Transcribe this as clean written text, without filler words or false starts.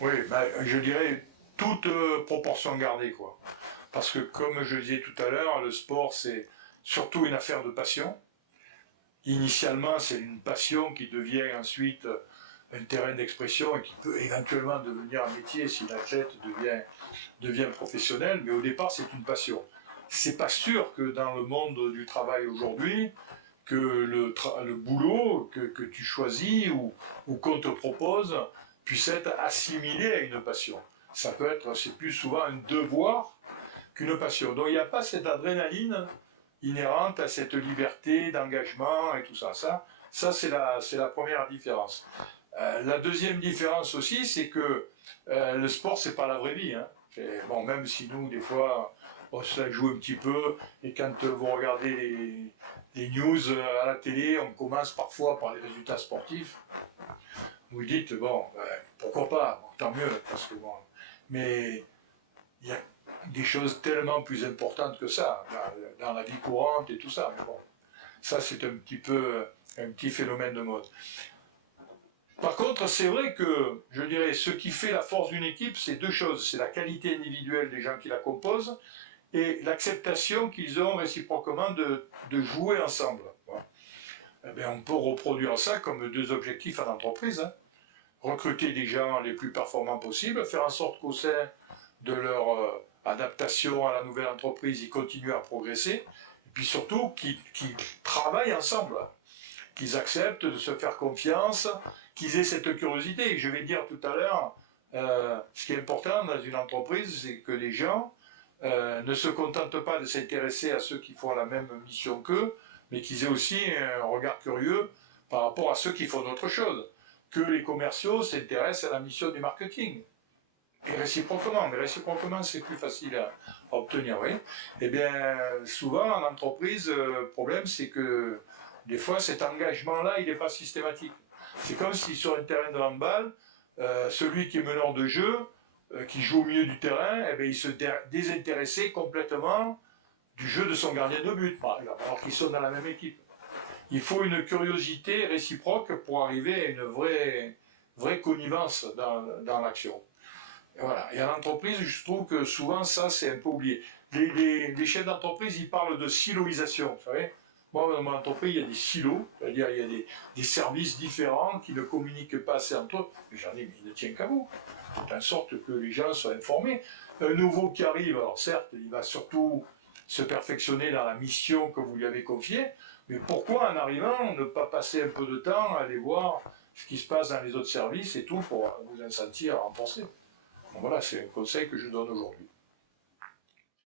Oui, ben, je dirais toute proportion gardée, quoi. Parce que, comme je le disais tout à l'heure, le sport, c'est surtout une affaire de passion. Initialement, c'est une passion qui devient ensuite un terrain d'expression et qui peut éventuellement devenir un métier si l'athlète devient professionnel, mais au départ, c'est une passion. C'est pas sûr que dans le monde du travail aujourd'hui, que le boulot que tu choisis ou qu'on te propose puisse être assimilé à une passion. Ça peut être, c'est plus souvent un devoir qu'une passion. Donc il n'y a pas cette adrénaline inhérente à cette liberté d'engagement et tout ça. Ça c'est la première différence. La deuxième différence aussi, c'est que le sport, c'est pas la vraie vie. Hein. Bon, même si nous, des fois, on se la joue un petit peu, et quand vous regardez les news à la télé, on commence parfois par les résultats sportifs. Vous dites, bon, pourquoi pas, bon, tant mieux, parce que bon. Mais il y a des choses tellement plus importantes que ça, dans la vie courante et tout ça. Mais bon, ça, c'est un petit phénomène de mode. Par contre, c'est vrai que, je dirais, ce qui fait la force d'une équipe, c'est deux choses. C'est la qualité individuelle des gens qui la composent et l'acceptation qu'ils ont réciproquement de jouer ensemble. Voilà. Eh bien, on peut reproduire ça comme deux objectifs à l'entreprise. Hein. Recruter des gens les plus performants possibles, faire en sorte qu'au sein de leur adaptation à la nouvelle entreprise, ils continuent à progresser, et puis surtout qu'ils travaillent ensemble. Qu'ils acceptent de se faire confiance, qu'ils aient cette curiosité. Et je vais dire tout à l'heure, ce qui est important dans une entreprise, c'est que les gens ne se contentent pas de s'intéresser à ceux qui font la même mission qu'eux, mais qu'ils aient aussi un regard curieux par rapport à ceux qui font autre chose. Que les commerciaux s'intéressent à la mission du marketing. Et réciproquement, mais réciproquement c'est plus facile à obtenir, oui. Eh bien, souvent en entreprise, le problème c'est que des fois cet engagement-là, il n'est pas systématique. C'est comme si sur un terrain de handball, celui qui est meneur de jeu, qui joue au milieu du terrain, eh bien, il se désintéressait complètement du jeu de son gardien de but, par exemple, alors qu'ils sont dans la même équipe. Il faut une curiosité réciproque pour arriver à une vraie connivence dans l'action. Et voilà. Et en entreprise, je trouve que souvent ça, c'est un peu oublié. Les chefs d'entreprise, ils parlent de siloisation, vous savez. Moi, dans mon entreprise, il y a des silos, c'est-à-dire il y a des services différents qui ne communiquent pas assez entre eux. Mais j'en ai, mais il ne tient qu'à vous. Faites en sorte que les gens soient informés. Un nouveau qui arrive, alors certes, il va surtout se perfectionner dans la mission que vous lui avez confiée, mais pourquoi en arrivant ne pas passer un peu de temps à aller voir ce qui se passe dans les autres services et tout pour vous inciter à renforcer. Donc voilà, c'est un conseil que je donne aujourd'hui.